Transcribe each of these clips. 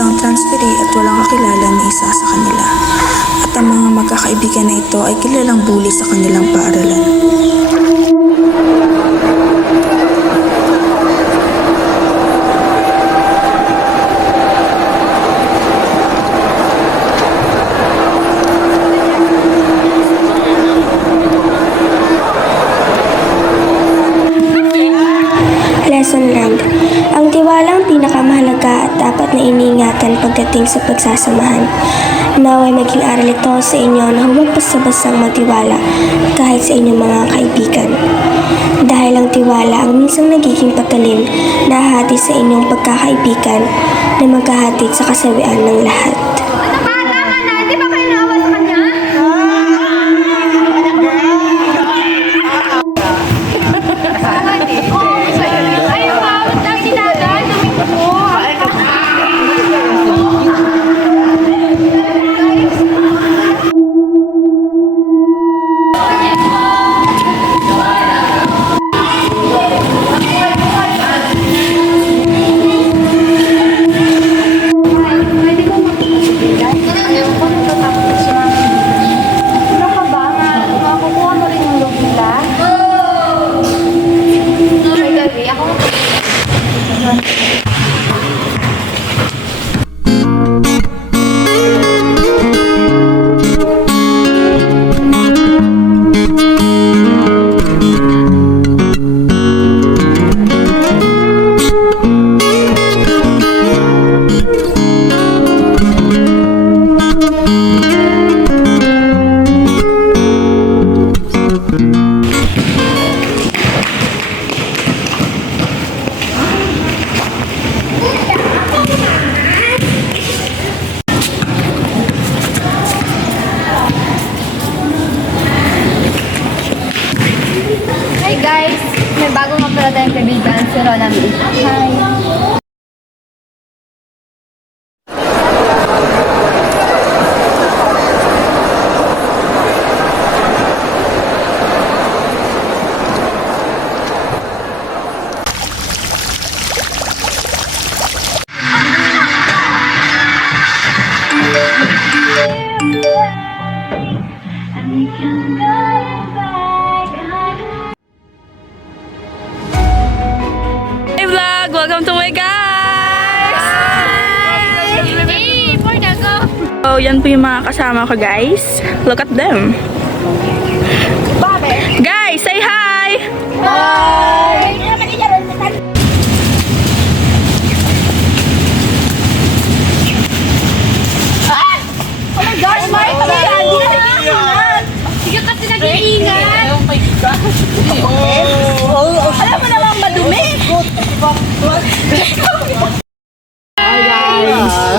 isang transferee at walang kakilala na isa sa kanila. At ang mga magkakaibigan na ito ay kilalang bully sa kanilang paaralan. Lesson learned. Ang tiwala ang pinakamahalaga at dapat na iniingatan pagdating sa pagsasamahan. Naway maging aral ito sa inyo na huwag basta-bastang magtiwala kahit sa inyong mga kaibigan. Dahil ang tiwala ang minsang nagiging patalim na hahati sa inyong pagkakaibigan na maghahatid sa kasawian ng lahat. Hi guys! May bagong nga pala tayong kaibigan, si Ronami. Hi! Hey vlog! Welcome to my guys! Hey! For the go! So, yan po yung mga kasama ko guys. Look at them. Guys, say hi! Bye! Oh my gosh, Mark! Sige kasi nag-iingat! Alam mo namang madumi!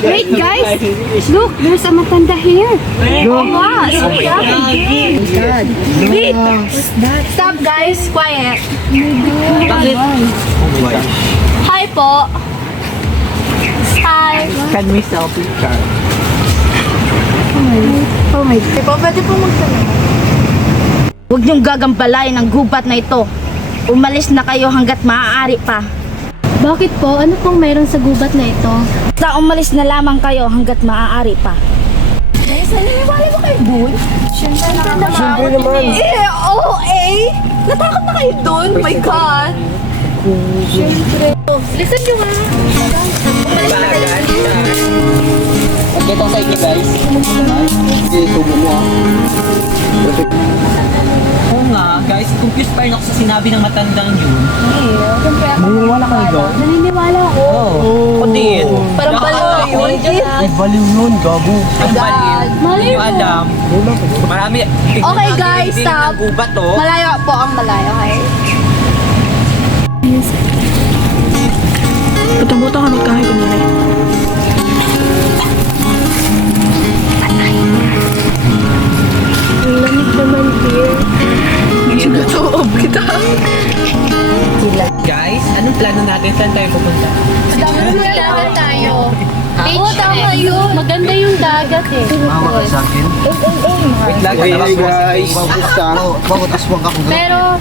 Wait guys! Look, there's a matanda here! Wow! Wait! Stop guys! Quiet! Hi po! Hi! Can we selfie? Oh my God! Pwede po magtanong. Huwag niyong gagambalain ang gubat na ito. Umalis na kayo hanggat maaari pa. Bakit po? Ano pong mayroon sa gubat na ito? Sa umalis na lamang kayo hanggat maaari pa. Naniniwala ba kayo dun? Siyempre naman. Natakot na kayo dun? Oh my God! Siyempre. Listen nyo nga. Ito sa inyo guys. Sige, subo mo ah. Oo nga, guys, confused pa rin ako sa sinabi ng matandang yun. Naniniwala kayo doon? Naniniwala ako. Oo. Kutin. Parang baliw yun. Ay, baliw yun, gabo. Ang baliw. Maliw Hindi ko po. alam. Marami. Tignan Okay, natin guys, yung feeling stop. ng gubat, oh. Malayo po ang malayo, okay? Butang-butang ka magkahay ko nila. Ang lamig naman here. Sugat-suob kita. Guys, anong plano natin? Saan tayo pupunta? Dagat tayo. Oo, tama yun. Maganda yung dagat eh. Mawa ka sa akin? Wait lang, Hey guys, bakit aswang ako? Pero,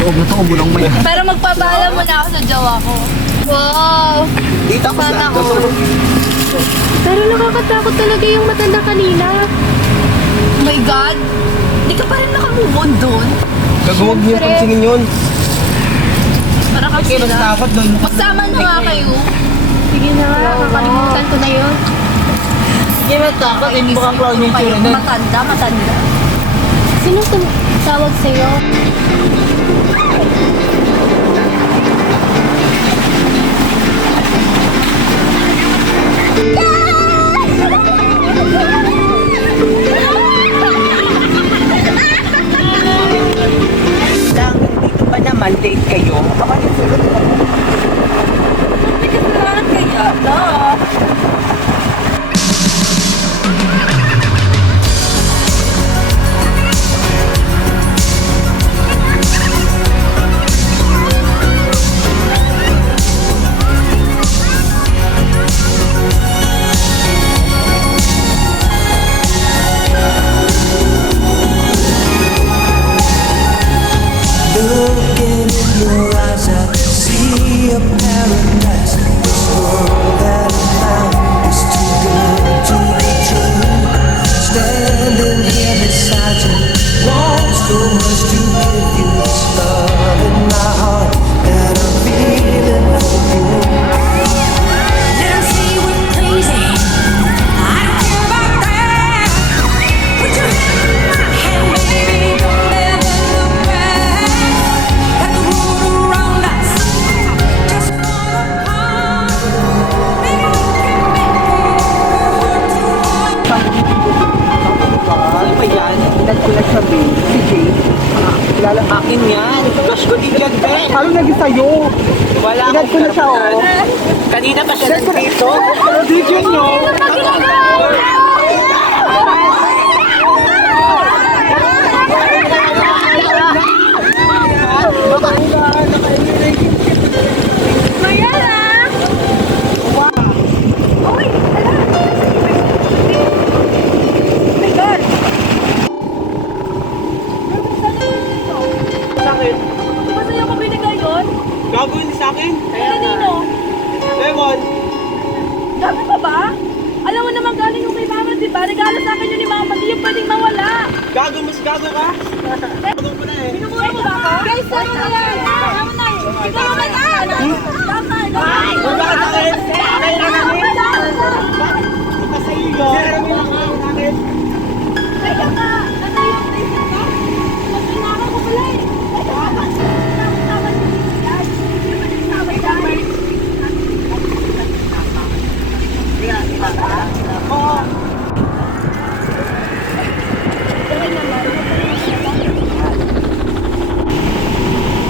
Tuog na to, bulang may. pero magpabala muna ako sa jowa ko. Wow! Dito ako Sana sa all. Pero nakakatakot talaga yung matanda kanina. Oh my God! Di ka pa rin nakamove on doon. Gagawag niyo yung pansingin yun. Para ka Kaya sila. natakot doon. Magsama na nga kayo. Sige na nga, kakalimutan ko na yun. Kaya natakot, hindi baka clown yung tsura nun. Matanda. Sino tawag sa'yo? Lang, dito pa naman, date kayo. Looking in your eyes, I see a paradise. This world that I found is too good to be true. Standing here beside you, want so much to give you this love in my heart that I'm feeling for you. Let's see we're crazy. I don't care about that. Put your hand in my hand, baby. Don't ever look back. Let the world around us just fall apart. Maybe we can make it heart to heart. Ano ba yan? Inad ko na sabi, si Jay. Kilala akin yan. Crush ko din yan, be. Ano naging sa'yo? Wala akong ko na siya, oh. Kanina pa siya nandito. Video nyo. Gago hindi sa akin. Kaya kanino? Lemon. Dami pa ba? Alam mo naman galing yung kay Mama, di ba? Regalo sa akin yun ni Mama, di yung pwedeng mawala. Gago, mas gago ka. Gago ko na eh. Pinumura mo ba ako? Guys, ano na yan? Ano na yun? Ikaw naman yan! Tama, Ay! Wala ka sa akin. Kaya na namin. Ito sa iyo. Jeremy lang ako namin. Teka ka! Ano yung place ka? Mas pinaka ko pala eh. Teka ka! Tama si Yan. Hindi pa rin tama yan.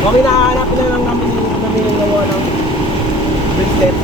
Okay, nakahanap na lang namin yung gawa ng bracelet.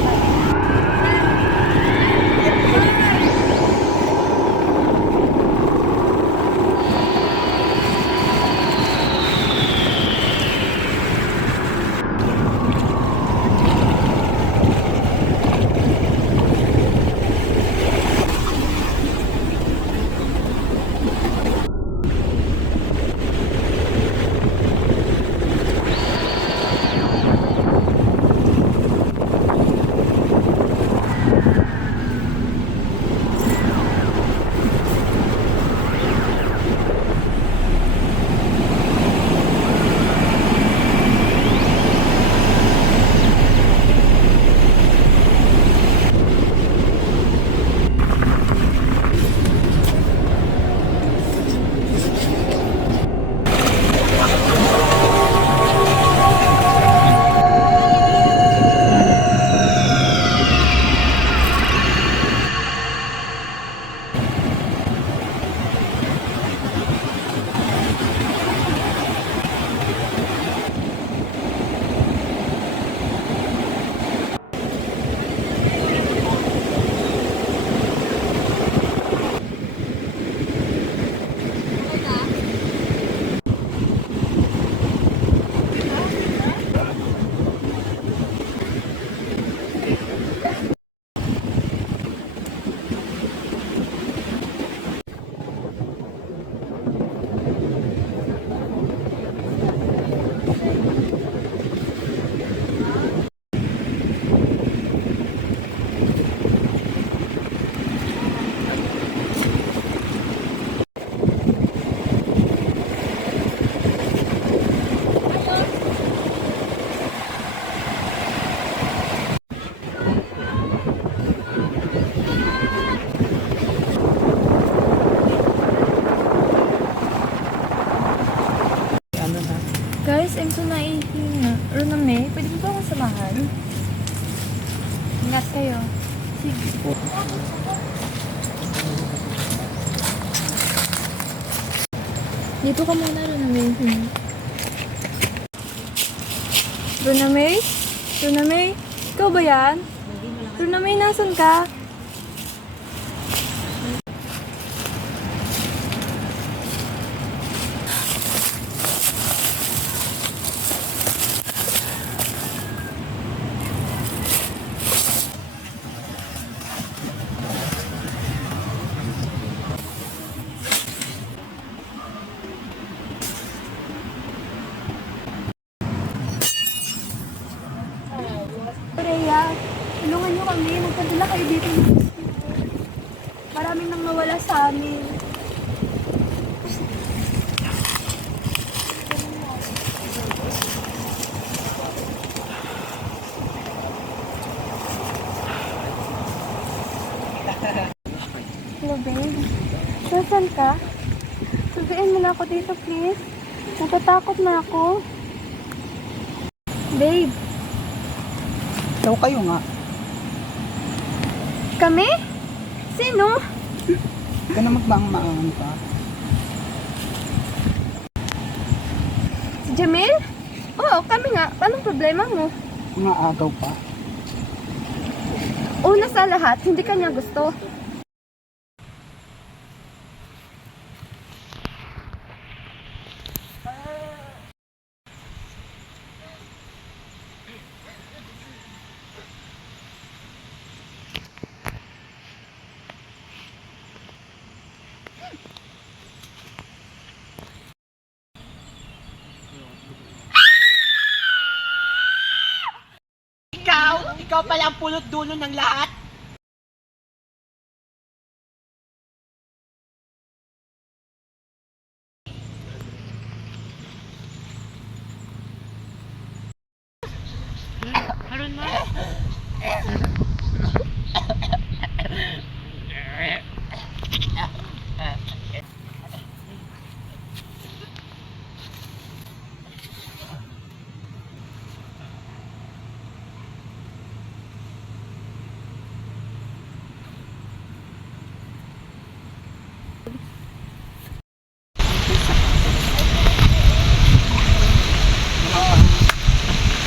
samahan? Ingat kayo. Dito ka muna, Runa May. Runa May? Runa May? Ikaw ba yan? Runa May, nasan ka? Rhea, tulungan niyo kami. Magpadala kayo dito ng rescue. Maraming nang nawala sa amin. Hello, babe. Saan ka? Sabihin mo na ako dito, please. Natatakot na ako. Babe, Daw kayo nga. kami? Sino? Ika na magbang-maangan pa. Si Jamil? Oo, kami nga. Anong problema mo? Mga agaw pa. Una sa lahat, hindi kanya gusto. Ikaw pala ang pulot dulo ng lahat.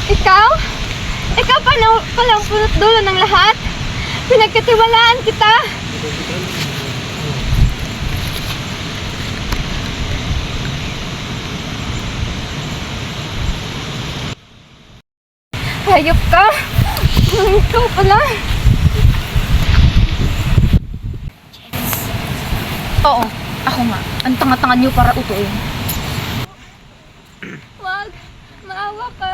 Ikaw? Ikaw palang punot dulo ng lahat? Pinagkatiwalaan kita? Hayop ka? Ikaw pala? Oo, ako nga. Ang tanga-tanga niyo para utuin. Wag, maawa ka.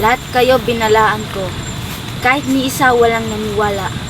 Lahat kayo binalaan ko. Kahit ni isa walang naniwala.